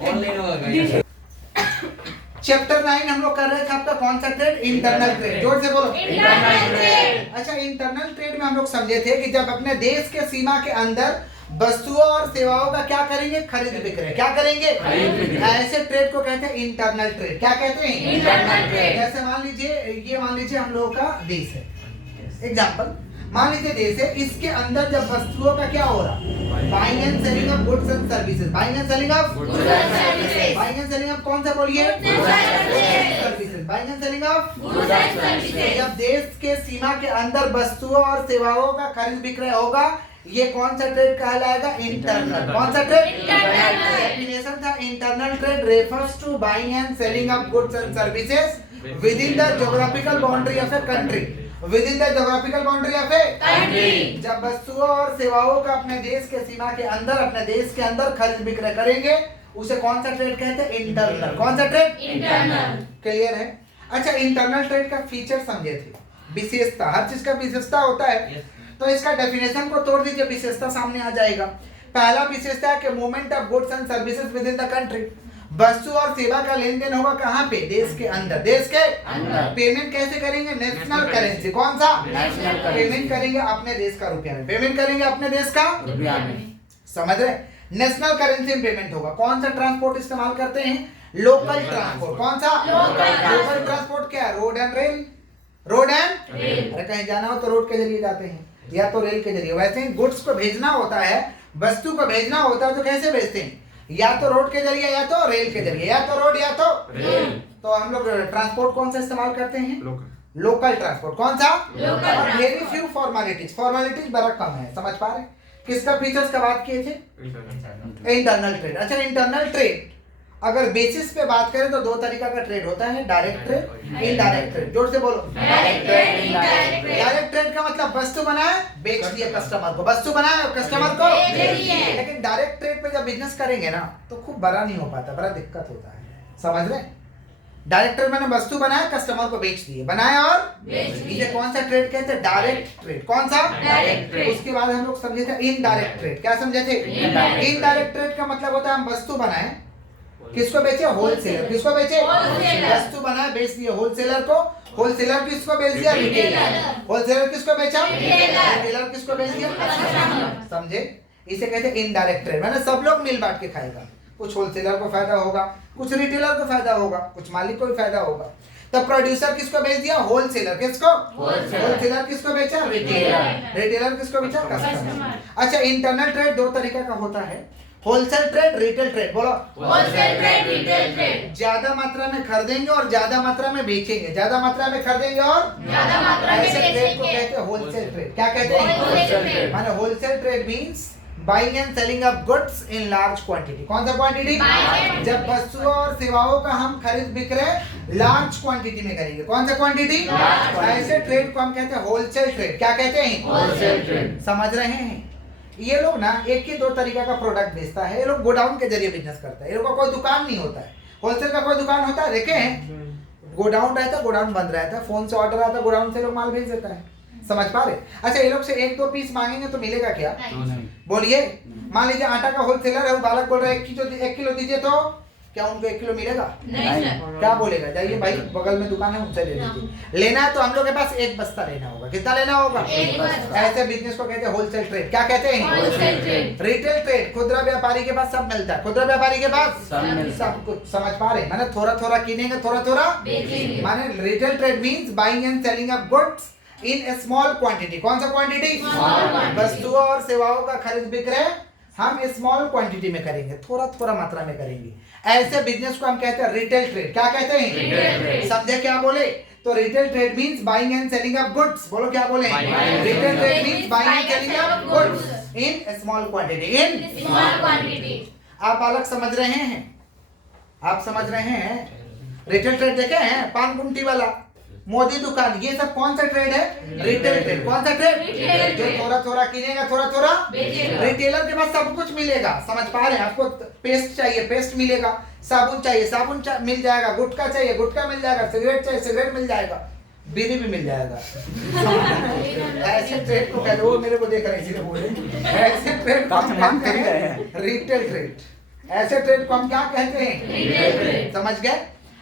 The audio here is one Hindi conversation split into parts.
ऑनलाइन होगा। चैप्टर 9 हम लोग कर रहे थे आपका कौन सा ट्रेड? Internal trade. जोर से बोलो, इंटरनल ट्रेड। अच्छा, इंटरनल ट्रेड में हम लोग समझे थे कि जब अपने देश के सीमा के अंदर वस्तुओं और सेवाओं का क्या करेंगे? खरीद बिक्री। क्या करेंगे? ऐसे ट्रेड को कहते हैं इंटरनल ट्रेड। क्या कहते हैं? Internal trade. जैसे मान लीजिए, ये मान लीजिए हम लोगों का देश है, एग्जाम्पल मान लीजिए देश है, इसके अंदर जब वस्तुओं का क्या हो रहा? Buying and selling of goods and services. Buying and selling of goods and services. Buying and selling of कौन सा बोलिए? Services. Buying and selling of goods and services. जब देश के सीमा के अंदर वस्तुओं और सेवाओं का खरीद बिक्री होगा, ये कौन सा ट्रेड कहलाएगा? इंटरनल। कौन सा ट्रेड? इंटरनल। डेफिनेशन था internal trade refers to buying and selling of goods and services within the geographical boundary of a country. Within the geographical boundary of a country. जब वस्तुओं और सेवाओं का अपने देश के सीमा के अंदर, अपने देश के अंदर खरीद बिक्री करेंगे, उसे कौन सा ट्रेड कहते हैं? इंटरनल। कौन सा ट्रेड? इंटरनल। क्लियर है? अच्छा, इंटरनल ट्रेड का फीचर समझे थे, विशेषता। हर चीज का विशेषता होता है, तो इसका डेफिनेशन को तोड़ दीजिए, विशेषता सामने आ जाएगा। पहला विशेषता है कि movement of goods and services within the country. वस्तु और सेवा का लेन देन होगा कहाँ पे? देश के अंदर। देश के अंदर। पेमेंट कैसे करेंगे? National currency. कौन सा? National currency. पेमेंट करेंगे अपने देश का रुपया में। पेमेंट करेंगे अपने देश का रुपया में। समझ रहे? नेशनल करेंसी में पेमेंट होगा। कौन सा ट्रांसपोर्ट इस्तेमाल करते हैं? Local transport. कौन सा? Local transport. क्या? Road and rail. Road and rail. अरे कहीं जाना हो तो रोड के जरिए जाते हैं या तो रेल के जरिए। वैसे ही गुड्स को भेजना होता है, वस्तु को भेजना होता है, तो कैसे भेजते हैं? या तो रोड के जरिए या तो रेल के जरिए, या तो रोड या तो रेल। तो हम लोग ट्रांसपोर्ट कौन सा इस्तेमाल करते हैं? Local transport. कौन सा? लोकल और वेरी फ्यू फॉर्मेलिटीज बड़ा कम है। समझ पा रहे? किसका फीचर्स का बात किए थे? Internal trade. अच्छा, इंटरनल ट्रेड अगर बेसिस पे बात करें तो दो तरीका का ट्रेड होता है, डायरेक्ट ट्रेड, इनडायरेक्ट ट्रेड। जोर से बोलो, direct trade, indirect trade. Direct trade का मतलब वस्तु बनाए, बेच दिए कस्टमर को। वस्तु बनाए और कस्टमर को बेच दिए। लेकिन डायरेक्ट ट्रेड पे जब बिजनेस करेंगे ना, तो खूब बड़ा नहीं हो पाता, बड़ा दिक्कत होता है। समझ रहे? डायरेक्ट ट्रेड मैंने वस्तु बनाया, कस्टमर को बेच दिए, बनाया और बेच दिए। ये कौन सा ट्रेड कहते हैं? Direct trade. कौन सा? Direct trade. उसके बाद हम लोग समझे थे इनडायरेक्ट ट्रेड। क्या समझे थे? इनडायरेक्ट इनडायरेक्ट ट्रेड का मतलब होता है हम वस्तु बनाए, किसको बेचे? होलसेलर। किसको बेचे? होलसेलर। वस्तु बनाए, बेच दिए होलसेलर को। होलसेलर किसको बेच दिया? रिटेलर। होलसेलर किसको बेचा? रिटेलर। रिटेलर किसको बेच दिया? कस्टमर। समझे? इसे कहते हैं इनडायरेक्ट ट्रेड। मैंने सब लोग मिल बांट के खाएगा। कुछ होलसेलर को फायदा होगा, कुछ रिटेलर को फायदा होगा, कुछ मालिक को भी फायदा होगा। तो प्रोड्यूसर किसको बेच दिया? होलसेलर। किसको? होलसेलर किसको बेचा? रिटेलर। रिटेलर किसको बेचा? कस्टमर। अच्छा, इंटरनल ट्रेड दो तरीके का होता है, होलसेल ट्रेड, रिटेल ट्रेड। बोलो, होलसेल ट्रेड, रिटेल ट्रेड। ज्यादा मात्रा में खरीदेंगे और ज्यादा मात्रा में बेचेंगे, ज्यादा मात्रा में खरीदेंगे और ज्यादा मात्रा में ऐसे ट्रेड को बेचेंगे। कहते हैं होलसेल ट्रेड। क्या कहते हैं? Wholesale trade. माने wholesale trade means buying and selling of goods in large quantity. कौन सा क्वांटिटी? जब वस्तुओं और सेवाओं का हम खरीद बिक्री लार्ज क्वांटिटी में करेंगे। कौन सा क्वांटिटी? ऐसे ट्रेड को हम कहते हैं होलसेल ट्रेड। क्या कहते हैं? Wholesale trade. समझ रहे हैं? ये लोग ना एक ही दो तरीका का प्रोडक्ट बेचता है। ये लोग गोडाउन के जरिए बिजनेस करता है। ये लोग का कोई दुकान नहीं होता है। होलसेल का कोई दुकान होता है? देखे हैं? गोडाउन रहता है, गोडाउन बंद रहता है, फोन से ऑर्डर आता है, गोडाउन से लोग माल भेज देता है। समझ पा रहे? अच्छा, ये लोग से एक दो पीस मांगेंगे तो मिलेगा क्या? बोलिए, मान लीजिए आटा का होलसेलर है, वो बालक बोल रहा है 1 किलो दीजिए, तो क्या उनको 1 किलो मिलेगा? नहीं। क्या बोलेगा? जाइए भाई, बगल में दुकान है, उनसे ले लीजिए। लेना है तो हम लोग के पास एक बस्ता लेना होगा। कितना लेना होगा? एक बस्ता। ऐसे बिजनेस को कहते हैं होलसेल ट्रेड। क्या कहते हैं? Wholesale trade. रिटेल ट्रेड, खुदरा व्यापारी के पास सब मिलता है। खुदरा व्यापारी के पास सब मिलता है। सब कुछ। समझ पा रहे? माने थोड़ा थोड़ा किनेंगे, थोड़ा थोड़ा बेचेंगे। माने retail trade means buying and selling of goods in A small quantity. कौन सा क्वांटिटी? Small quantity। वस्तुओं और सेवाओं का खरीद बिक्री हम स्मॉल क्वांटिटी में करेंगे, थोड़ा थोड़ा मात्रा में करेंगे। ऐसे बिजनेस को हम कहते हैं रिटेल ट्रेड। क्या कहते हैं? Retail trade. समझे क्या बोले? तो retail trade means buying and selling of goods. बोलो क्या बोले? Retail trade means buying and selling of goods in small quantity. In small quantity. आप बालक समझ रहे हैं? आप समझ रहे हैं? रिटेल ट्रेड देखे हैं? पान गुमटी वाला, मोदी दुकान, ये सब कौन सा ट्रेड है? Retail trade. कौन सा ट्रेड? रिटेल जो ट्रेड। थोड़ा थोड़ा किनेगा, थोड़ा थोड़ा बेचेगा। रिटेलर के पास सब कुछ मिलेगा। समझ पा रहे हैं? आपको पेस्ट चाहिए, पेस्ट मिलेगा। साबुन चाहिए, साबुन मिल जाएगा। गुटखा चाहिए, गुटखा मिल जाएगा। सिगरेट चाहिए, सिगरेट मिल जाएगा। बीड़ी भी मिल जाएगा। ऐसे ट्रेड को कहते, वो मेरे को देख रहे हैं इसलिए बोल रहे हैं। ऐसे ट्रेड को हम कहते हैं रिटेल ट्रेड। ऐसे ट्रेड को हम क्या कहते हैं? Retail trade. समझ गए?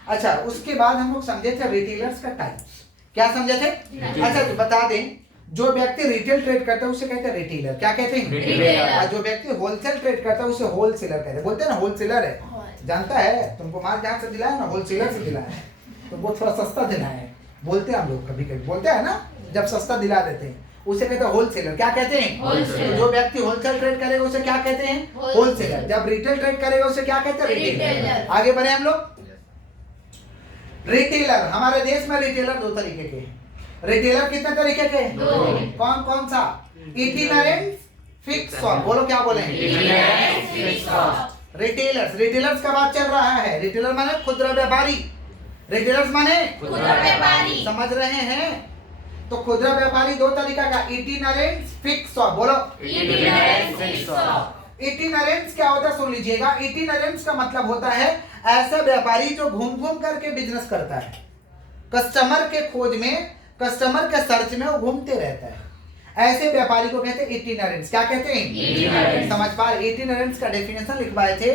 अच्छा, उसके बाद हम लोग समझे थे रिटेलर्स का टाइप्स। क्या समझे थे? अच्छा, तो बता दें, जो व्यक्ति रिटेल ट्रेड करता है उसे कहते हैं रिटेलर। क्या कहते हैं? रिटेलर। और जो व्यक्ति होलसेल ट्रेड करता है उसे होलसेलर कहते हैं। बोलते हैं ना होलसेलर है, जानता है तुमको माल जहाँ से दिलाया ना, होलसेलर से दिलाया है, तुमको थोड़ा सस्ता दिलाया है, बोलते हैं हम लोग कभी कभी, बोलते हैं ना, जब सस्ता दिला देते हैं उसे कहते हैं होलसेलर। क्या कहते हैं? होलसेलर। तो जो व्यक्ति होलसेल ट्रेड करेगा उसे क्या कहते हैं? होलसेलर। होलसेलर। जब रिटेल ट्रेड करेगा उसे क्या कहते हैं? रिटेलर। रिटेलर। आगे बढ़े हम लोग। रिटेलर, हमारे देश में रिटेलर दो तरीके के हैं। रिटेलर कितने तरीके के हैं? दो। कौन कौन सा? Itinerant, fix shop. बोलो क्या बोले? Itinerant, fix shop. Retailers, retailers का बात चल रहा है। रिटेलर माने खुदरा व्यापारी। रिटेलर्स माने खुदरा व्यापारी। समझ रहे हैं? तो खुदरा व्यापारी दो तरीका का, इटिनरेंट, फिक्स शॉप। बोलो इटिनरेंट, फिक्स शॉप। इटिनरेंस क्या होता है सुन लीजिएगा। इटिनरेंस का मतलब होता है ऐसा व्यापारी जो घूम घूम करके बिजनेस करता है, कस्टमर के खोज में, कस्टमर के सर्च में वो घूमते रहता है, ऐसे व्यापारी को कहते हैं इटिनरेंस। क्या कहते हैं? इटिनरेंस। समझ पा रहे? इटिनरेंस का डेफिनेशन लिखवाए थे,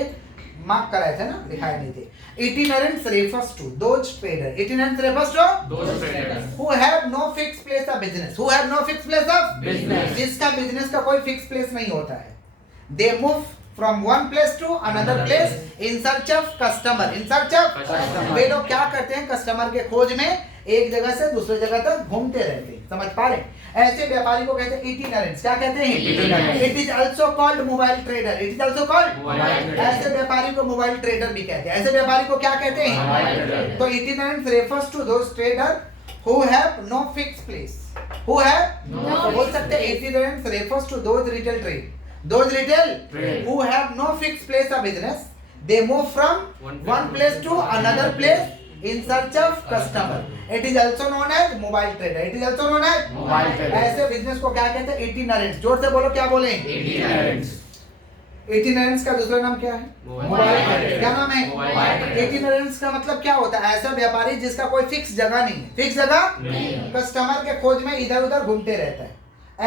मार्क कराए थे ना, लिखाए नहीं थे। इटिनरेंस refers to those trader. Itinerant refers to those traders who have no fixed place of business. Who have no fixed place of business. जिसका बिजनेस का कोई फिक्स प्लेस नहीं होता है। They move from one place to another place in search of customer. In search of Customer. वे लोग क्या करते हैं? कस्टमर के खोज में एक जगह से दूसरे जगह तक घूमते रहते हैं। समझ पा रहे? ऐसे व्यापारी को कहते हैं इटिनरेंस। क्या कहते हैं? Itinerant. It is also called mobile trader. It is also called Mobile trader. ऐसे व्यापारी को मोबाइल ट्रेडर भी कहते हैं। ऐसे व्यापारी को क्या कहते हैं? Mobile trader. तो itinerants refers to those trader who have no fix place. Who have No तो बोल fixed सकते हैं place. Itinerants refers to those retail trade, those retail Trade. who have no fixed place of business, they move from one place to another place in search of customer. It is also known as mobile trader. It is also known as Mobile trader. ऐसे बिजनेस को क्या कहते हैं? इटिनरेंस। जोर से बोलो, क्या बोले? Itinerants. इटिनरेंस का दूसरा नाम क्या है? Mobile trader. क्या नाम है? Mobile trader. इटिनरेंस का मतलब क्या होता है? ऐसा व्यापारी जिसका कोई फिक्स जगह नहीं है। फिक्स जगह नहीं। कस्टमर के खोज में इधर उधर घूमते रहता है,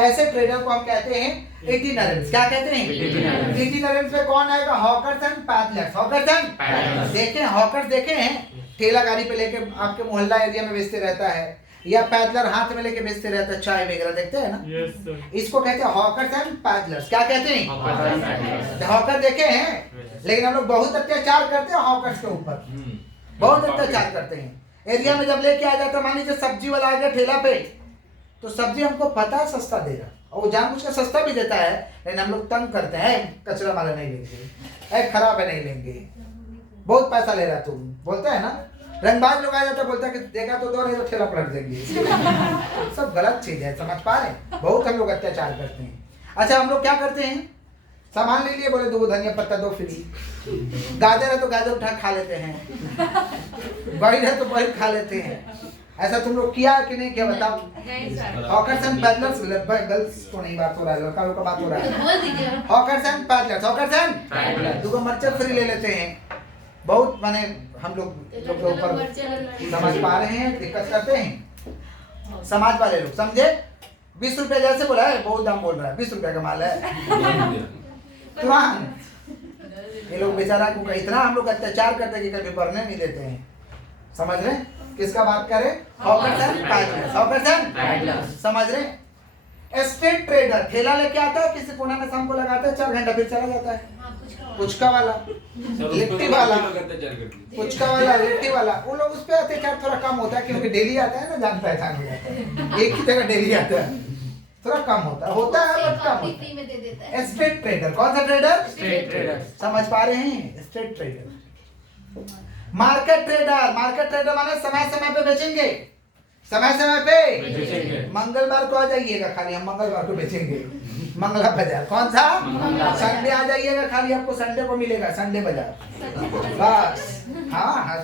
ऐसे ट्रेडर को हम कहते हैं इटिनरेंस। क्या कहते हैं? Itinerants. इटिनरेंस में कौन आएगा? Hawkers and peddlers. Hawkers and Peddlers. देखे, हॉकर्स देखे हैं? ठेला गाड़ी पे लेके आपके मोहल्ला एरिया में बेचते रहता है, या पैडलर हाथ में लेके बेचते रहता है, चाय वगैरह देखते हैं ना। Yes, sir. इसको कहते हैं हॉकर्स एंड पैडलर्स। क्या कहते हैं? Hawkers and peddlers. हॉकर देखे हैं, लेकिन हम लोग बहुत अत्याचार करते हैं हॉकर्स के ऊपर, बहुत अत्याचार करते हैं। एरिया में जब लेके आ जाता, मान लीजिए सब्जी वाला आ गया ठेला पे, तो सब्जी हमको पता है सस्ता देगा और वो जानबूझ के सस्ता भी देता है, लेकिन हम लोग तंग करते हैं, कचरा वाला नहीं लेंगे, खराब है नहीं लेंगे, बहुत पैसा ले रहा तुम, बोलते हैं ना। रंगबाज लोग आ जाता, बोलता है कि देखा तो दो, नहीं तो ठेला पलट देंगे। सब गलत चीज है, समझ पा रहे? बहुत हम लोग अत्याचार करते हैं। अच्छा, हम लोग क्या करते हैं? सामान ले लिए, बोले दो धनिया पत्ता दो फ्री, गाजर है तो गाजर उठा खा लेते हैं, बैर है तो बैर खा लेते हैं। ऐसा तुम लोग किया कि नहीं किया बताओ? हॉकर्स एंड पैडलर्स, गर्ल्स तो नहीं बात हो रहा है, लड़का लोग का बात हो रहा है। बोल दीजिए। Hawkers and peddlers, hawkers and Peddlers. दो मर्चा फ्री ले लेते हैं। बहुत माने हम लोग के ऊपर समझ पा रहे हैं, दिक्कत करते हैं समाज वाले लोग, समझे? 20 रुपए जैसे बोला है, बहुत दाम बोल रहा है, 20 रुपए का माल है तुरंत। ये लोग बेचारा को इतना हम लोग अत्याचार करते हैं कि कभी पढ़ने नहीं देते हैं। समझ रहे? किसका बात करें? Hawkers and peddlers. Hawkers and Peddlers. समझ रहे? स्ट्रीट ट्रेडर ठेला लेके आता है, किसी कोना में शाम को लगाता है, 4 घंटा फिर चला जाता है। पुचका वाला, लिट्टी वाला, पुचका वाला, लिट्टी वाला, वो लोग उस पे अत्याचार थोड़ा कम होता है, क्योंकि डेली आता है ना, जान पहचान हो जाता है, एक ही जगह डेली आता है, थोड़ा कम होता है बट कम होता फ्री में दे देता है। है। स्ट्रीट ट्रेडर, कौन सा ट्रेडर? Street trader. समझ पा रहे हैं? Street trader. Market trader, market trader माने समय समय पे बेचेंगे, समय समय पे। बेचेंगे। मंगलवार को आ जाइएगा, खाली हम मंगलवार को बेचेंगे, मंगला बाजार। कौन सा? मंगला। संडे आ जाइएगा, खाली आपको संडे को मिलेगा, संडे बाजार बस। हाँ हाँ,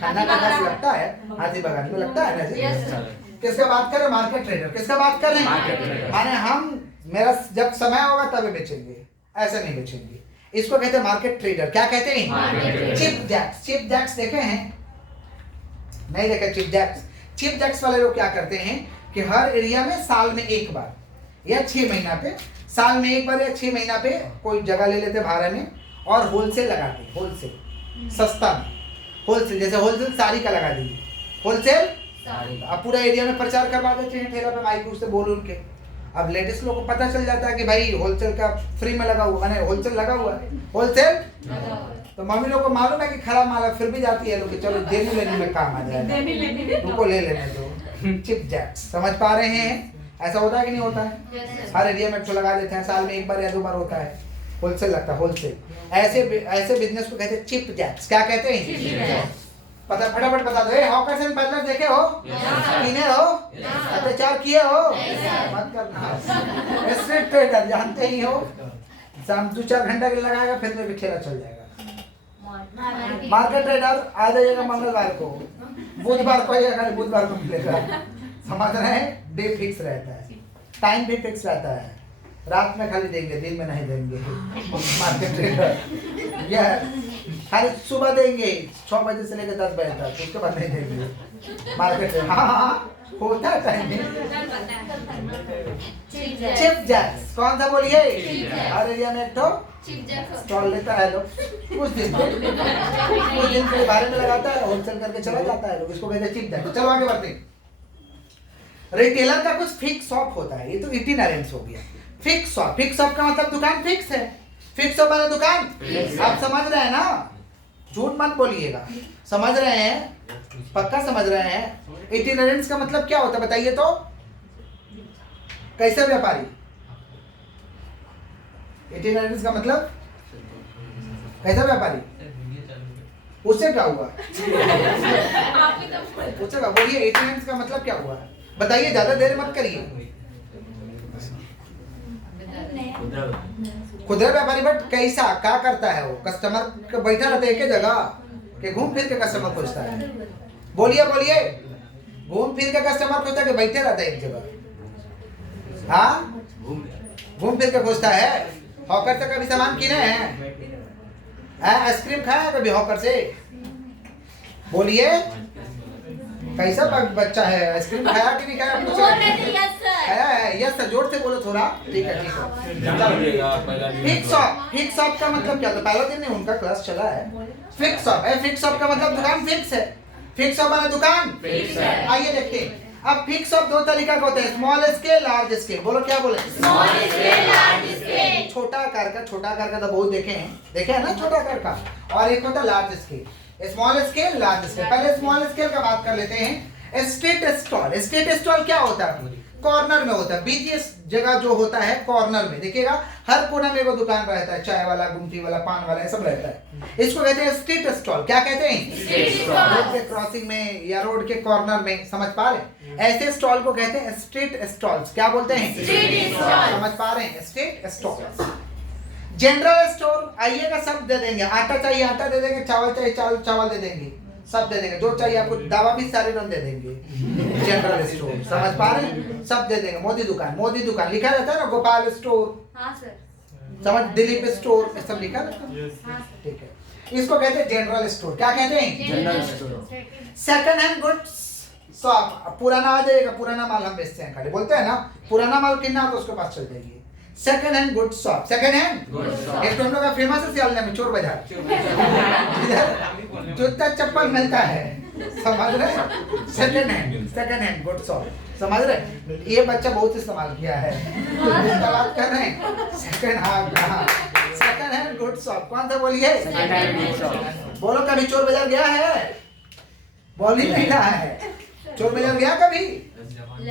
खाना का घास लगता है, हाथी बागान में लगता है ना जी। Yes, sir. किसका बात कर रहे हैं? Market trader. किसका बात कर रहे हैं? Market trader. माने हम, मेरा जब समय होगा तभी बेचेंगे, ऐसे नहीं बेचेंगे। इसको कहते हैं मार्केट ट्रेडर। क्या कहते हैं? Market trader. Cheap jacks. Cheap jacks देखे हैं? नहीं देखे चिप जैक्स? चिप जैक्स वाले लोग क्या करते हैं कि हर एरिया में साल में एक बार या 6 महीना पे, साल में एक बार या 6 महीना पे कोई जगह ले लेते भाड़े में, और होलसेल लगाते हैं, होलसेल सस्ता में, होलसेल जैसे होलसेल साड़ी का लगा दीजिए, होलसेल अब पूरा एरिया में प्रचार करवा देते हैं, ठेला पे माइक से बोल उनके। अब लेडीज लोग को पता चल जाता है कि भाई होलसेल का फ्री में लगा हुआ, मैंने होलसेल लगा हुआ है, होलसेल। तो मम्मी लोग को मालूम है कि खराब माल है, फिर भी जाती है लोग कि चलो देने लेने में काम आ जाएगा, तुमको ले लेने दो। चिप जैक्स, समझ पा रहे हैं? ऐसा होता है कि नहीं होता है? हर एरिया में लगा देते हैं, साल में एक बार या 2 बार होता है, होलसेल लगता है, होलसेल। ऐसे बिजनेस को कहते हैं चिप जैक्स। क्या कहते हैं? पता फटाफट बता दो। हॉकर्स एंड पेडलर्स देखे हो? किने हो? अत्याचार किए हो? मत करना। स्ट्रीट ट्रेडर जानते ही हो, शाम 2-4 घंटा के लगाएगा, फिर में भी खेला चल जाएगा। मार्केट ट्रेडर आ जाइएगा मंगलवार को, बुधवार को आइएगा, बुधवार को मिलेगा। समझ रहे हैं? डे फिक्स रहता है, टाइम भी फिक्स रहता है, रात में खाली देंगे, दिन में नहीं देंगे। मार्केट ट्रेडर यह खाली सुबह देंगे 6 बजे से लेकर 10 बजे तक, उसके बाद नहीं देंगे। मार्केट ट्रेडर हाँ होता है टाइम। चिप जैक्स कौन सा बोलिए? हर एरिया में एक तो स्टॉल लेता है लोग, कुछ दिन के बारे में लगाता है, होलसेल करके चला जाता है लोग, इसको कहते हैं चिप जैक्स। चलो आगे बढ़ते हैं। रिटेलर का कुछ फिक्स शॉप होता है, ये तो इटिनरेंस हो गया। फिक्स शॉप, फिक्स शॉप का मतलब दुकान फिक्स है, फिक्स शॉप वाला दुकान। आप समझ रहे हैं ना? झूठ मत बोलिएगा, समझ रहे हैं? पक्का समझ रहे हैं? इटिनरेंस का मतलब क्या होता है बताइए तो? कैसे व्यापारी? इटिनरेंस का मतलब कैसा व्यापारी? उससे क्या हुआ? उससे क्या बोलिए? इटिनरेंस का मतलब क्या हुआ बताइए, ज्यादा देर मत करिए। खुदरा व्यापारी बट कैसा क्या करता है वो? कस्टमर बैठा रहता है एक जगह कि घूम फिर के कस्टमर खोजता है? बोलिए बोलिए, घूम फिर के कस्टमर खोजता है कि बैठे रहता है एक जगह? हाँ, घूम फिर के खोजता है। हॉकर से कभी सामान किने हैं? आइसक्रीम खाया है कभी हॉकर से? बोलिए, कैसा बच्चा है? आइसक्रीम खाया कि नहीं खाया? खाया है? यस सर, जोर से बोलो थोड़ा। ठीक है ठीक है। फिक्स शॉप, फिक्स शॉप का मतलब क्या? तो पहला दिन नहीं उनका क्लास चला है। फिक्स शॉप है, फिक्स शॉप का मतलब दुकान फिक्स है। फिक्स शॉप वाला दुकान फिक्स है। आइए देखते हैं। अब फिक्स शॉप 2 तरीका का होता है, स्मॉल स्केल, लार्ज स्केल। बोलो क्या बोले? Small scale, large scale. छोटा आकार का, छोटा आकार का तो बहुत देखे हैं ना, छोटा आकार का। और एक होता है large scale. Small scale, large scale. पहले स्मॉल स्केल का बात कर लेते हैं। स्ट्रीट स्टॉल, स्ट्रीट स्टॉल क्या होता है? कॉर्नर में होता है, बीच जगह जो होता है कॉर्नर में, देखिएगा हर कोना में वो दुकान रहता है, चाय वाला, गुमटी वाला, पान वाला, ये सब रहता है। इसको कहते हैं स्ट्रीट स्टॉल। क्या कहते हैं? रोड के क्रॉसिंग में या रोड के कॉर्नर में, समझ पा रहे? ऐसे स्टॉल को कहते हैं स्ट्रीट स्टॉल्स। क्या बोलते हैं? Street stall. समझ पा रहे हैं? Street stall. जनरल स्टोर आइएगा, सब दे देंगे। आटा चाहिए आटा दे देंगे, चावल चाहिए चावल दे देंगे, सब दे देंगे। जो चाहिए आपको, दवा भी सारे रंग दे देंगे। जनरल स्टोर, समझ पा रहे हैं? सब दे देंगे। मोदी दुकान लिखा रहता है ना, गोपाल स्टोर, हाँ सर, समझ, दिलीप स्टोर, ये सब लिखा रहता है। ठीक है, इसको कहते हैं जनरल स्टोर। क्या कहते हैं? General store. Second hand goods shop, पुराना आ जाएगा, पुराना माल हम बेचते हैं, खाली बोलते हैं ना, पुराना माल कितना तो उसके पास चल जाएगी। Second hand good shop, second hand एक तो हम लोग का फेमस है सियालदह में, चोर बाजार। जूता चप्पल मिलता है, समझ रहे? सेकंड हैंड गुड शॉप, समझ रहे? ये बच्चा बहुत इस्तेमाल किया है, बात कर रहे हैं। सेकंड हैंड गुड शॉप कौन सा बोलिए? बोलो, कभी चोर बाजार गया है? बोल ही नहीं रहा है। चोर बाजार गया कभी?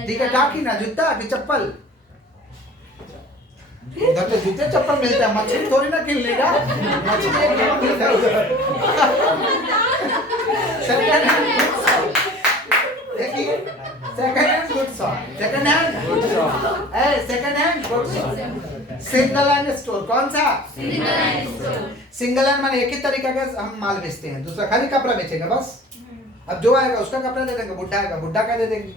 ठीक है, क्या की ना, जूता की चप्पल? उधर तो जूते चप्पल मिलता है, मछली थोड़ी ना किन लेगा, मछली एक किलो मिलता है उधर। सेकंड हैंड गुड शॉप, देखिए, second hand good shop, second hand good shop. Single hand store कौन सा? सिंगल हैंड माने एक ही तरीका का हम माल बेचते हैं, दूसरा खाली कपड़ा बेचेंगे बस। अब जो आएगा उसका कपड़ा दे देंगे, बुढ़ा आएगा बुढ़ा का दे देंगे,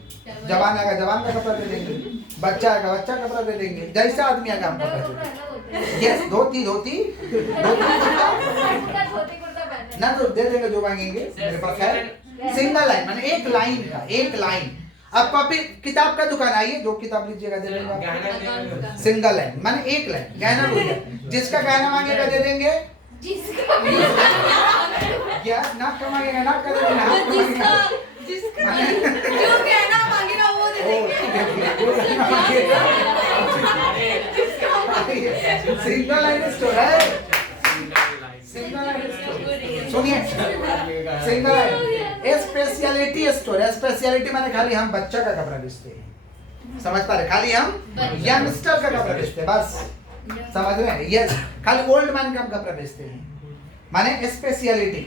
जवान आएगा जवान का कपड़ा दे देंगे, बच्चा आएगा बच्चा कपड़ा दे देंगे, जैसा आदमी आएगा हम कपड़ा दे देंगे। यस, धोती ना तो दे देंगे जो मांगेंगे, मेरे पास है। सिंगल लाइन माने एक लाइन का, एक लाइन। अब कॉपी किताब का दुकान, आइए जो किताब लीजिएगा दे देंगे। सिंगल लाइन माने एक लाइन, गहना बोलिए, जिसका गहना मांगेगा दे देंगे, जिसका यस, नाक कमाएगा, नाक करेगा, नाक कमाएगा। जिसका जो कहना मांगेगा वो दे देंगे। सिंगल लाइन स्टोर है, सिंगल लाइन स्टोर। सुनिए, सिंगल लाइन स्पेशलिटी स्टोर है। स्पेशलिटी माने खाली हम बच्चा का कपड़ा बेचते हैं, समझ पा रहे? खाली हम यंगस्टर का कपड़ा बेचते हैं, बस समझ रहे हैं? यस, खाली ओल्ड मैन का हम कपड़ा बेचते हैं, माने स्पेशलिटी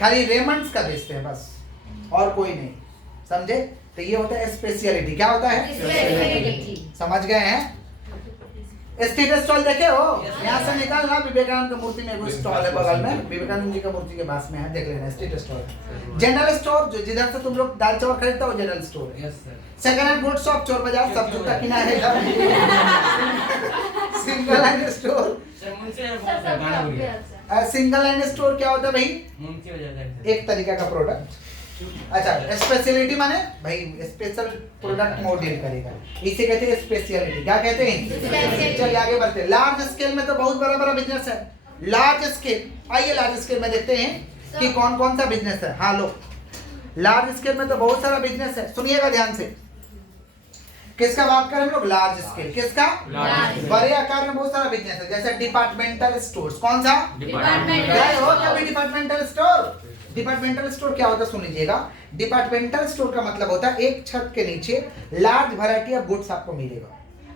खाली रेमंड्स का बेचते हैं बस, और कोई नहीं, समझे? तो ये होता है स्पेशलिटी। क्या होता है? समझ गए हैं? स्ट्रीट स्टॉल देखे हो? यहाँ से निकालना, विवेकानंद की मूर्ति में वो स्टॉल है बगल में, विवेकानंद जी का मूर्ति के पास में है, देख लेना, स्ट्रीट स्टॉल। जनरल स्टोर जो जिधर से तुम लोग दाल चावल खरीदते हो, जनरल स्टोर है। सेकंड हैंड गुड शॉप, चोर बाजार, सब जूता किना है इधर। Single line store, single line store क्या होता है भाई? एक तरीका का प्रोडक्ट। अच्छा, स्पेशलिटी माने भाई स्पेशल प्रोडक्ट मोड डील करेगा, इसे कहते हैं स्पेशलिटी। क्या कहते हैं? चलिए आगे बढ़ते हैं। लार्ज स्केल में तो बहुत बड़ा बड़ा बिजनेस है। लार्ज स्केल, आइए लार्ज स्केल में देखते हैं कि कौन कौन सा बिजनेस है। हाँ लो, लार्ज स्केल में तो बहुत सारा बिजनेस है, सुनिएगा ध्यान से। किसका बात करें हम लोग? Large scale. किसका? बड़े आकार में बहुत सारा बिजनेस है, जैसे डिपार्टमेंटल स्टोर्स। कौन सा? गए हो कभी डिपार्टमेंटल स्टोर? डिपार्टमेंटल स्टोर क्या होता है सुन लीजिएगा। डिपार्टमेंटल स्टोर का मतलब होता है एक छत के नीचे लार्ज वैरायटी ऑफ गुड्स आपको मिलेगा।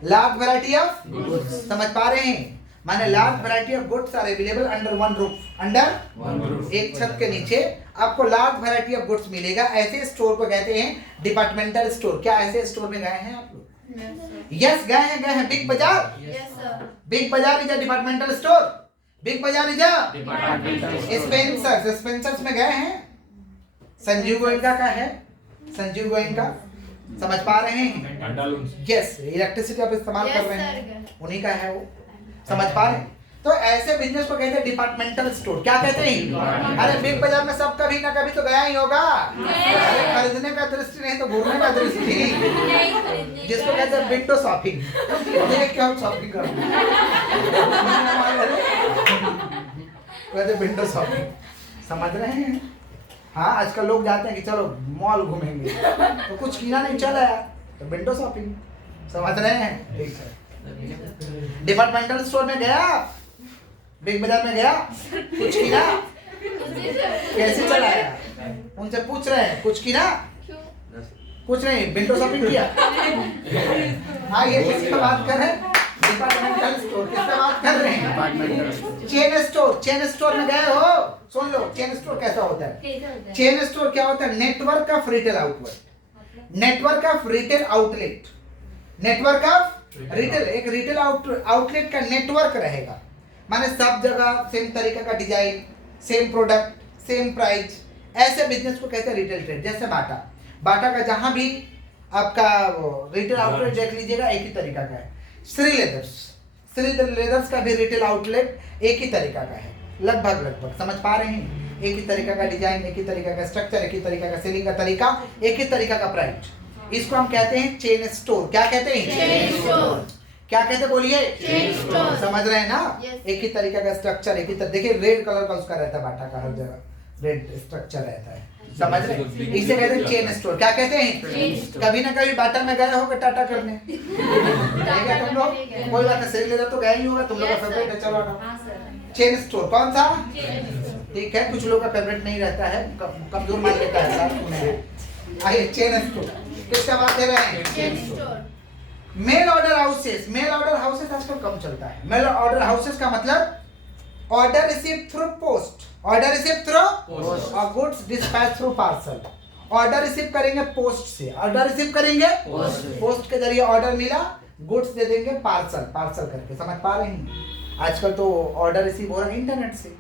लार्ज वैरायटी ऑफ गुड्स, समझ पा रहे हैं? माने large variety of goods are available under one roof. Under एक छत के नीचे आपको लार्ज वैरायटी ऑफ गुड्स मिलेगा। ऐसे स्टोर को कहते हैं डिपार्टमेंटल स्टोर। क्या ऐसे स्टोर में गए हैं आप लोग? यस, गए हैं। बिग बाजार, बिग बाजार is a departmental store. Big बाजार इज अ स्पेंसर्स में गए हैं। संजीव गोयनका का है, संजीव गोयनका, समझ पा रहे हैं? यस, इलेक्ट्रिसिटी आप इस्तेमाल कर रहे हैं, उन्हीं का है वो, समझ पा रहे हैं? तो ऐसे बिजनेस को कहते हैं डिपार्टमेंटल स्टोर। क्या कहते हैं? अरे बिग बाजार में सब कभी ना कभी तो गया ही होगा। अरे खरीदने का दृष्टि नहीं तो घूमने का दृष्टि, जिसको कहते हैं विंडो शॉपिंग। देख के हम शॉपिंग करते हैं, कहते विंडो शॉपिंग, समझ रहे हैं? हाँ, आजकल लोग जाते हैं कि चलो मॉल घूमेंगे, तो कुछ किना नहीं चला यार, तो विंडो शॉपिंग, समझ रहे हैं? ठीक है। डिपार्टमेंटल स्टोर में गया, बिग बाजार में गया, कुछ किना, कैसे चलाया? उनसे पूछ रहे हैं कुछ किना, कुछ नहीं, विंडो शॉपिंग किया। आइए किसकी बात कर रहे हैं? Departmental store. किसकी बात कर रहे हैं? Chain store. चेन स्टोर में गए हो? सुन लो, चेन स्टोर कैसा होता है? चेन स्टोर क्या होता है? Network of retail outlet. Network of retail outlet, network of retail, एक रिटेल आउटलेट का नेटवर्क रहेगा। माने सब जगह सेम तरीके का design, same product, same price, ऐसे बिजनेस को कहते हैं रिटेल ट्रेड। जैसे बाटा, बाटा का जहां भी आपका रिटेल आउटलेट देख लीजिएगा एक ही तरीका का है। श्री लेदर्स, श्री लेदर्स का भी रिटेल आउटलेट एक ही तरीका का है, लगभग, समझ पा रहे हैं? एक ही तरीका का डिजाइन, एक ही तरीका का स्ट्रक्चर, एक ही तरीका का सेलिंग का तरीका, एक ही तरीका का प्राइस। इसको हम कहते हैं चेन स्टोर। क्या कहते हैं? Chain store. क्या कहते बोलिए? Chain store. समझ रहे हैं ना? Yes. एक ही तरीका का स्ट्रक्चर, एक ही देखिए रेड कलर का उसका रहता है, बाटा का हर जगह रेड स्ट्रक्चर रहता है, समझ रहे हैं? इसे कहते हैं चेन स्टोर। क्या कहते हैं? कभी ना कभी बाटा में गए होगे टाटा करने, ठीक है तुम लोग? कोई बात नहीं, लेदर तो गया ही होगा, तुम लोग का फेवरेट है। चलो चेन स्टोर कौन सा? ठीक है, कुछ लोगों का फेवरेट नहीं रहता है, कमजोर मान लेता है साथ में। आइए चेन स्टोर, किसका बात कर रहे हैं? Chain store. Mail order houses. Mail order houses आजकल कम चलता है। मेल ऑर्डर हाउसेस का मतलब order receive through post, order receive through post और goods dispatch through parcel. Order receive करेंगे पोस्ट से, ऑर्डर रिसीव करेंगे पोस्ट के जरिए ऑर्डर मिला, गुड्स दे देंगे पार्सल करके, समझ पा रहे हैं? आजकल तो ऑर्डर रिसीव हो रहा है इंटरनेट से,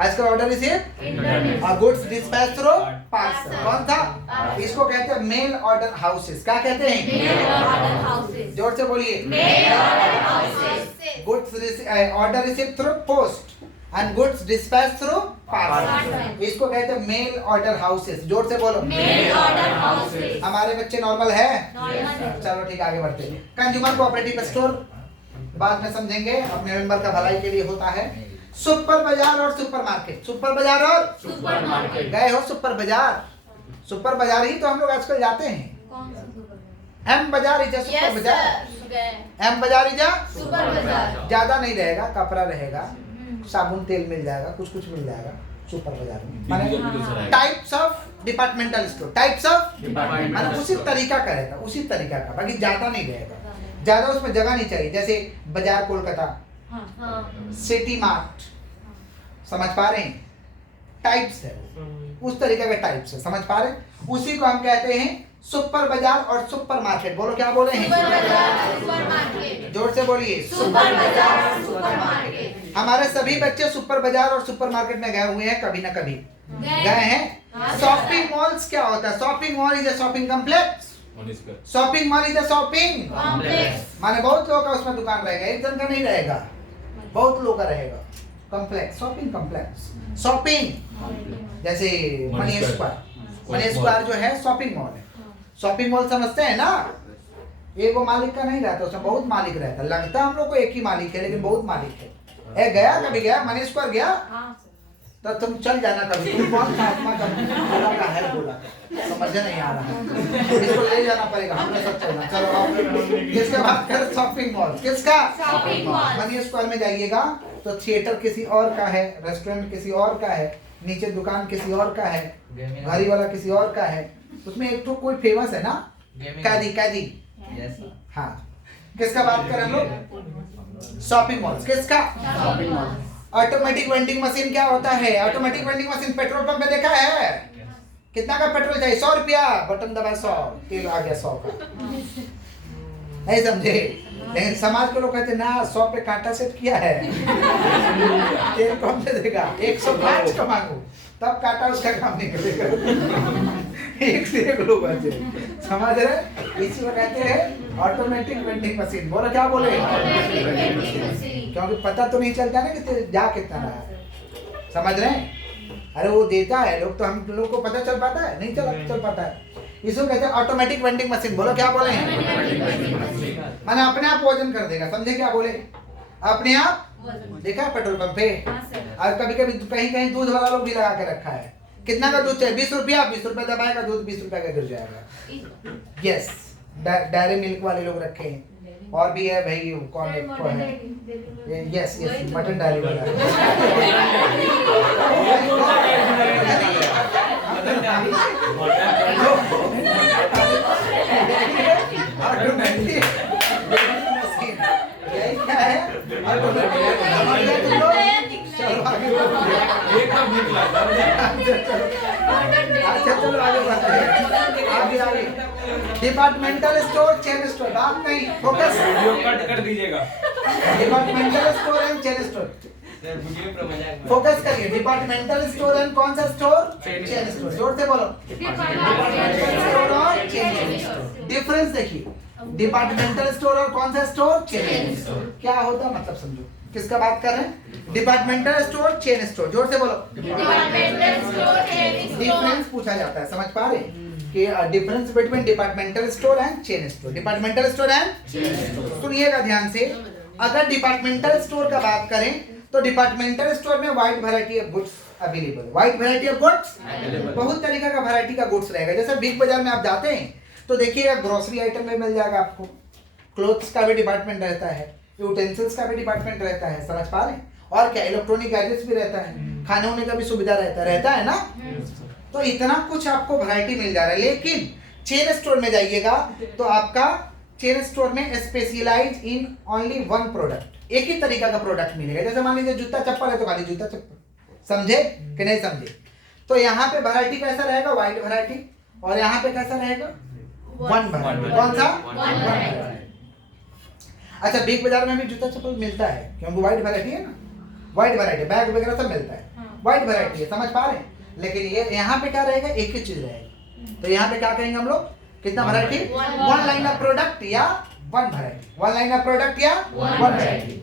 आजकल ऑर्डर रिसीव और गुड्स डिस्पैच थ्रू पार्सल। कौन था? इसको कहते हैं मेल ऑर्डर हाउसेस। क्या कहते हैं? Mail order houses. जोर से बोलिए। Mail order houses. Goods order receive through post and goods dispatch through parcel. इसको कहते हैं मेल ऑर्डर हाउसेस। जोर से बोलो। Mail order houses. हमारे बच्चे नॉर्मल है? नॉर्मल। चलो ठीक, आगे बढ़ते हैं। कंज्यूमर कोऑपरेटिव स्टोर बाद में समझेंगे, अपने मेंबर का भलाई के लिए होता है। सुपर बाजार और सुपर मार्केट, सुपर बाजार और सुपरमार्केट। गए हो सुपर बाजार, सुपर बाजार ही तो हम लोग आजकल जाते हैं। कौन सा सुपर एम बाजार इज सुपर यस बाजार, सर गए एम बाजार इज सुपर बाजार। ज्यादा नहीं रहेगा, कपड़ा रहेगा, हम्म। साबुन तेल मिल जाएगा, कुछ कुछ मिल जाएगा सुपर बाजार में। बिल्कुल माने बिल्कुल सर आएगा। Types of departmental store, types of departmental माने उसी स्टोर। तरीका का रहेगा, उसी तरीका का, बाकी ज्यादा नहीं रहेगा, ज्यादा उसमें जगह नहीं चाहिए। जैसे बाजार कोलकाता, हाँ सिटी मार्ट, समझ पा रहे हैं? टाइप्स है वो, उस तरीके का टाइप्स है, समझ पा रहे हैं? उसी को हम कहते हैं सुपर बाजार और सुपर मार्केट। बोलो क्या बोले हैं? सुपर बाजार सुपर मार्केट, जोर से बोलिए। सुपर बाजार सुपर मार्केट। हमारे सभी बच्चे सुपर बाजार और सुपर मार्केट में गए हुए हैं कभी ना कभी, गए गए हैं। हाँ, शॉपिंग मॉल्स क्या होता है? Shopping mall is a shopping complex, shopping mall is a shopping complex. माने बहुत लोगों का उसमें दुकान रहेगा, एक जन का नहीं रहेगा, बहुत लोगों का रहेगा। कॉम्प्लेक्स, शॉपिंग कॉम्प्लेक्स, शॉपिंग जैसे मनी स्क्वायर, मनी स्क्वायर जो है शॉपिंग मॉल है। शॉपिंग मॉल समझते हैं ना? एक वो मालिक का नहीं रहता, उसमें बहुत मालिक रहता है। लगता हम लोग को एक ही मालिक है, लेकिन बहुत मालिक है। गया कभी गया मनी स्क्वायर गया? तो तुम चल जाना कभी, तुम कौन सा आत्मा का बोला का है, बोला समझ नहीं आ रहा है, इसको ले जाना पड़ेगा, हमने सब चलना। चलो आओ, किसके बात कर? शॉपिंग मॉल, किसका? Shopping mall. मनी स्क्वायर में जाइएगा तो थिएटर किसी और का है, रेस्टोरेंट किसी और का है, नीचे दुकान किसी और का है, गाड़ी वाला किसी और का है। उसमें एक तो कोई फेमस है ना, कैदी, कैदी, हाँ। किसका बात करें हम लोग? Shopping mall. किसका? Shopping mall. Automatic vending machine क्या होता है? Automatic vending machine petrol pump पे देखा है? कितना का पेट्रोल चाहिए? 100 रुपया, बटन दबा 100, तेल आ गया 100 का। नहीं समझे? लेकिन समाज के लोग कहते ना 100 पे कांटा सेट किया है, तेल कम दे देगा, 105 का मांगो तब कांटा उसका काम नहीं करेगा। एक से एक लोग बचे, समझ रहे? इसी को कहते हैं ऑटोमेटिक वेंडिंग मशीन। बोलो क्या बोले? Automatic vending machine. क्योंकि पता तो नहीं चलता ना कि जा कितना रहा है, समझ रहे हैं? अरे वो देता है लोग, तो हम लोग को पता चल पाता है? नहीं चल पाता है। इसको कहते हैं ऑटोमेटिक वेंडिंग मशीन। बोलो क्या बोले हैं? माने अपने आप वजन कर देगा, समझे क्या बोले? अपने आप। देखा है पेट्रोल पंप पे? और कभी कभी कहीं कहीं दूध वाला लोग भी लगा के रखा है। कितना का दूध चाहिए? 20 रुपया, 20 रुपया दबाएगा, दूध 20 रुपया का गिर जाएगा। यस, डायरी मिल्क वाले लोग रखे हैं, और भी है भाई, कौन है? यस यस, मटन डायरी वाला। यही क्या है? चलो आगे बढ़ते हैं। अच्छा चलो आगे बढ़ते हैं, आगे। डिपार्टमेंटल स्टोर, चेन स्टोर, बात नहीं, फोकस। कर दीजिएगा। Departmental store and chain store, focus करिए। डिपार्टमेंटल स्टोर एंड कौन सा स्टोर? Chain store. जोर से बोलो। डिपार्टमेंटल स्टोर और चेन स्टोर। डिफरेंस देखिए, डिपार्टमेंटल स्टोर और कौन सा स्टोर? Chain store. क्या होता है मतलब समझो, किसका बात कर रहे हैं? Departmental store, chain store. जोर से बोलो। Departmental store, chain store. Difference पूछा जाता है, समझ पा रहे हैं? कि difference between departmental store and chain store. Departmental store and, सुनिएगा ध्यान से। अगर डिपार्टमेंटल स्टोर का बात करें तो डिपार्टमेंटल स्टोर में wide variety of goods available. Wide variety of goods, बहुत तरीका का वैरायटी का गुड्स रहेगा। जैसे बिग बाजार में आप जाते हैं तो देखिएगा ग्रोसरी आइटम में मिल जाएगा आपको, क्लोथ्स का भी डिपार्टमेंट रहता है, यूटेंसिल्स का भी डिपार्टमेंट रहता है, समझ पा रहे हैं? और क्या, इलेक्ट्रॉनिक गैजेट्स भी रहता है, खाने होने का भी सुविधा रहता है ना। तो इतना कुछ आपको वैरायटी मिल जा रहा है। लेकिन चेन स्टोर में जाइएगा तो आपका चेन स्टोर में specialise in only one product, एक ही तरीका का प्रोडक्ट मिलेगा। जैसे मान लीजिए जूता चप्पल है तो खाली जूता चप्पल, समझे कि नहीं समझे? तो यहाँ पे वैरायटी कैसा रहेगा? Wide variety. और यहाँ पे कैसा रहेगा? One variety. कौन सा? One variety. अच्छा, बिग बाजार में भी जूता चप्पल मिलता है क्योंकि वाइड वैरायटी है ना, वाइड वैरायटी, बैग वगैरह सब मिलता है, वाइड वैरायटी है, समझ पा रहे हैं? लेकिन ये यहाँ पे क्या रहेगा? एक ही चीज रहेगा। तो यहाँ पे क्या कहेंगे हम लोग? कितना variety? One line of product या one variety. One line of product या वन वैरायटी।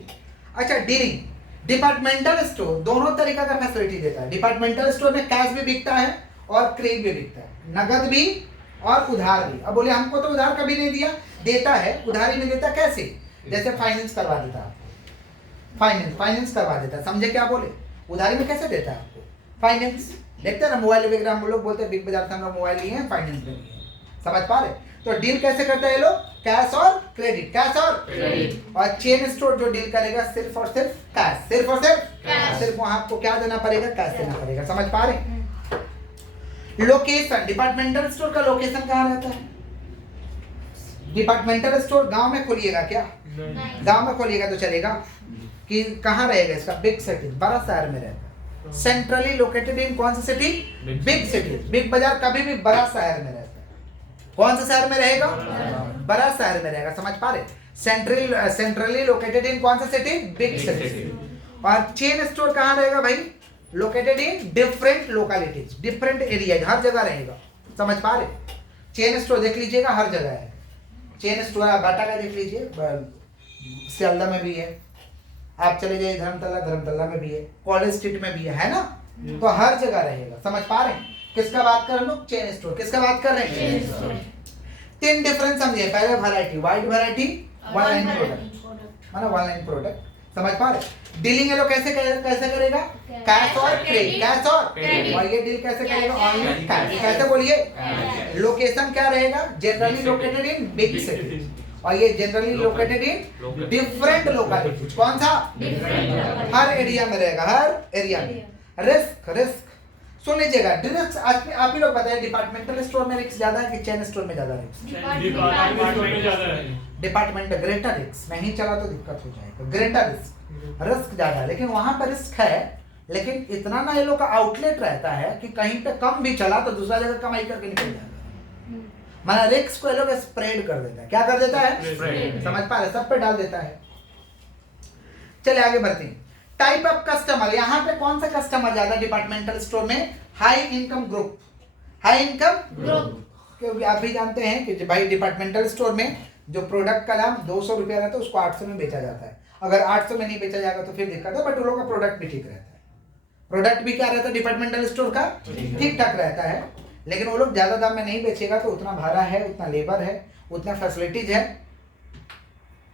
अच्छा, डीलिंग, डिपार्टमेंटल स्टोर दोनों तरीका का फैसिलिटी देता है। डिपार्टमेंटल स्टोर में कैश भी बिकता है और क्रेडिट भी बिकता है, नगद भी और उधार भी। अब बोले हमको तो उधार कभी नहीं दिया, देता है, उधारी नहीं देता। कैसे? जैसे फाइनेंस करवा देता है, फाइनेंस, फाइनेंस करवा देता है। समझे क्या बोले? उधारी में कैसे देता है आपको? फाइनेंस। देखते हैं ना मोबाइल वगैरह, हम लोग बोलते हैं बिग बाजार से हम लोग मोबाइल लिए हैं, फाइनेंस में लिए हैं। समझ पा रहे? तो डील कैसे करते हैं ये लोग? कैश और क्रेडिट, कैश और क्रेडिट। और चेन स्टोर जो डील करेगा सिर्फ और सिर्फ कैश, सिर्फ और सिर्फ वहां आपको क्या देना पड़ेगा? कैश देना पड़ेगा। समझ पा रहे? लोकेशन, डिपार्टमेंटल स्टोर का लोकेशन कहाँ रहता है? डिपार्टमेंटल स्टोर गांव में खोलिएगा क्या? गांव में खोलिएगा तो चलेगा कि कहाँ रहेगा इसका? बिग सिटी, बड़ा शहर में रहता है। सेंट्रली लोकेटेड इन कौन सा सिटी? Big city. बिग बाजार कभी भी बड़ा शहर में रहता है। कौन सा शहर में रहेगा? बड़ा शहर में रहेगा। समझ पा रहे? सेंट्रली लोकेटेड इन कौन सा सिटी? Big city. और चेन स्टोर कहाँ रहेगा भाई? Located in different localities, different area, हर जगह रहेगा। समझ पा रहे? चेन स्टोर देख लीजिएगा हर जगह है। चेन स्टोर बाटा का देख लीजिए, सियालदा में भी है, आप चले जाइए धर्मतला में भी है, कॉलेज स्ट्रीट में भी है ना? तो हर जगह रहेगा। समझ पा रहे हैं? किसका बात कर रहे हैं लोग? Chain store. किसका बात कर रहे हैं? तीन डिफरेंस समझिए। पहले variety, wide variety, one line product, माना वन लाइन प्रोडक्ट। समझ पा रहे? डीलिंग ये लोग कैसे करेगा? कैश और क्रेडिट, कैश और ये डील कैसे करेगा? Online cash. कैसे बोलिए? लोकेशन क्या रहेगा? Generally located in big city, और ये generally located in different localities. कौन सा? हर एरिया में रहेगा, हर एरिया में। रिस्क, रिस्क सुन लीजिएगा। रिस्क आप ही लोग बताइए, डिपार्टमेंटल स्टोर में रिस्क ज्यादा है कि चेन स्टोर में ज्यादा रिस्क? डिपार्टमेंट ग्रेटर रिस्क, नहीं चला तो दिक्कत हो जाएगा। ग्रेटर रिस्क ज्यादा है, लेकिन वहां पर रिस्क है, लेकिन इतना ना ये लोग का आउटलेट रहता है कि कहीं पे कम भी चला तो दूसरा जगह कमाई करके निकल जाएगा। माना रिस्क को ये लोग स्प्रेड कर देता है। क्या कर देता है? समझ पा रहे? सब पे डाल देता है। चलिए आगे बढ़ते हैं। टाइप ऑफ कस्टमर, यहाँ पे कौन सा कस्टमर ज्यादा डिपार्टमेंटल स्टोर में? High income group, high income group. क्योंकि आप भी जानते हैं कि भाई डिपार्टमेंटल स्टोर में जो प्रोडक्ट का दाम 200 रुपया रहता है उसको 800 में बेचा जाता है। अगर 800 में नहीं बेचा जाएगा तो फिर दिक्कत है, बट उन लोगों का प्रोडक्ट भी ठीक रहता है। प्रोडक्ट भी क्या रहता है डिपार्टमेंटल स्टोर का? ठीक ठाक रहता है, लेकिन वो लोग ज्यादा दाम में नहीं बेचेगा तो उतना भाड़ा है, उतना लेबर है, उतना फैसिलिटीज है,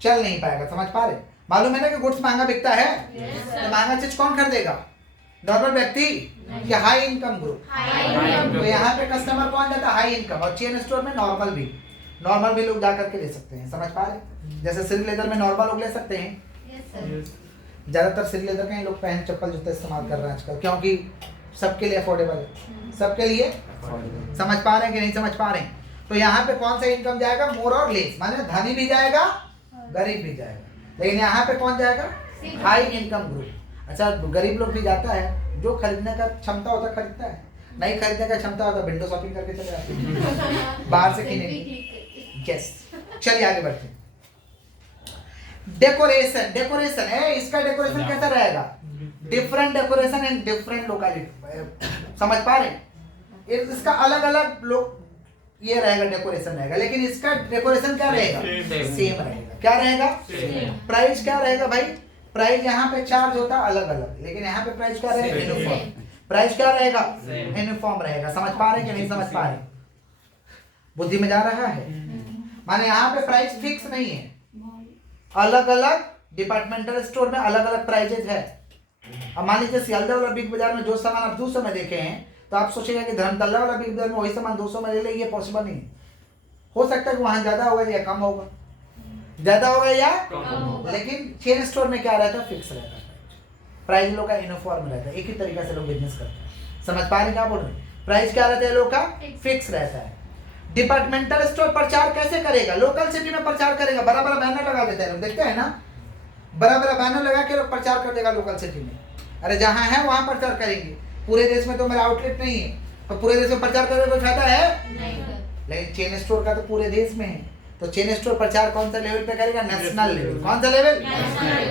चल नहीं पाएगा। समझ पा रहे? मालूम है ना कि गुड्स महंगा बिकता है, तो महंगा चीज कौन खरीदेगा? नॉर्मल व्यक्ति या हाई इनकम ग्रुप? तो यहाँ पे कस्टमर कौन जाता है? High income. और चेन स्टोर में नॉर्मल भी लोग जा करके ले सकते हैं। समझ पा रहे? जैसे श्री लेदर में नॉर्मल लोग ले सकते हैं, ज्यादातर श्री लेदर का ही लोग पहन चप्पल जूते इस्तेमाल कर रहे हैं आजकल, क्योंकि सबके लिए अफोर्डेबल है, सबके लिए। समझ पा रहे हैं कि नहीं समझ पा रहे हैं? तो यहाँ पे कौन सा इनकम जाएगा? मोर और लेस, माने धनी भी जाएगा, गरीब भी जाएगा। लेकिन यहाँ पे कौन जाएगा? High income group. अच्छा, गरीब लोग भी जाता है, जो खरीदने का क्षमता होता है खरीदता है, नहीं खरीदने का क्षमता होता है विंडो शॉपिंग करके चले जाते हैं बाहर से किनेंगे। यस, चलिए आगे बढ़ते हैं। डेकोरेशन, डेकोरेशन है, इसका डेकोरेशन कैसा रहेगा? Different decoration and different locality. समझ पा रहे? इसका अलग अलग लोग ये रहेगा, डेकोरेशन रहेगा, लेकिन इसका डेकोरेशन क्या रहेगा? सेम रहेगा। क्या रहेगा? प्राइस क्या रहेगा भाई? प्राइस यहाँ पे चार्ज होता है अलग अलग, लेकिन यहाँ पे प्राइस क्या रहेगा? यूनिफॉर्म। प्राइस क्या रहेगा? यूनिफॉर्म रहेगा। समझ पा रहे कि नहीं समझ पा रहे? बुद्धि में जा रहा है? माने यहाँ पे प्राइस फिक्स नहीं है, अलग अलग डिपार्टमेंटल स्टोर में अलग अलग प्राइजेज है। अब मान लीजिए सियालदा वाला बिग बाजार में जो सामान आप 200 में देखे हैं, तो आप सोचेंगे कि धर्मतला वाला बिग बाजार में वही सामान 200 में ले ले, ये पॉसिबल नहीं। हो सकता है कि वहां ज्यादा होगा या कम होगा, ज्यादा होगा या कम, लेकिन चेन स्टोर में क्या रहता है? फिक्स रहता है। प्राइस लोग का यूनिफॉर्म रहता है, एक ही तरीका से लोग बिजनेस करते हैं। समझ पा रहे क्या बोल रहे? प्राइस क्या रहता है लोग का? फिक्स रहता है। डिपार्टमेंटल स्टोर प्रचार कैसे करेगा? लोकल सिटी में प्रचार करेगा, बड़ा बड़ा बैनर लगा देते हैं लोग, देखते हैं ना, बड़ा बड़ा बैनर लगा के लोग प्रचार कर देगा लोकल सिटी में। अरे जहाँ है वहां प्रचार करेंगे, पूरे देश में तो मेरा आउटलेट नहीं है, तो पूरे देश में प्रचार करने कोई फायदा है नहीं। लेकिन चेन स्टोर का तो पूरे देश में है, तो चेन स्टोर प्रचार कौन सा लेवल पे करेगा? National level. कौन सा लेवल?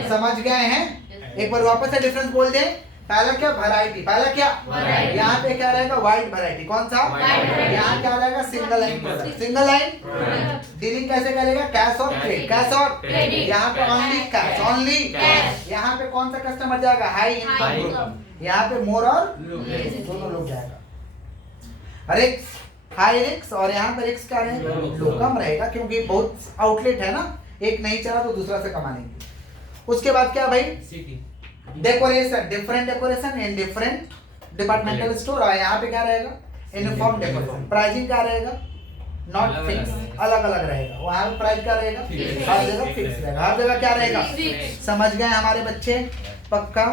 समझ गए हैं? एक बार वापस से डिफरेंस बोल दें। पहला क्या? वैरायटी। पहला क्या? यहाँ पे क्या रहेगा? Wide variety. कौन सा? यहाँ क्या रहेगा? Single line product. Single line dealing कैसे करेगा? कैश और क्रेडिट, कैश और क्रेडिट। यहाँ पे ओनली कैश, ओनली कैश। यहाँ पे कौन सा कस्टमर जाएगा? High income group. यहाँ पे मोर और दोनों लोग जाएगा। रिक्स, हाई रिक्स, और यहाँ पे रिक्स क्या रहेगा? लो, कम रहेगा, क्योंकि बहुत आउटलेट है ना, एक नहीं चला तो दूसरा से कमा लेंगे। उसके बाद क्या भाई, city decoration, different decoration in different departmental store. और यहाँ पे क्या रहेगा, यूनिफॉर्म डेकोरेशन। प्राइसिंग क्या रहेगा, नॉट अलग फिक्स, अलग अलग अलग रहेगा। वहाँ पे प्राइस क्या रहेगा, Fixed। हर जगह फिक्स रहेगा। हर जगह क्या रहेगा, Fixed। समझ गए हमारे बच्चे, पक्का।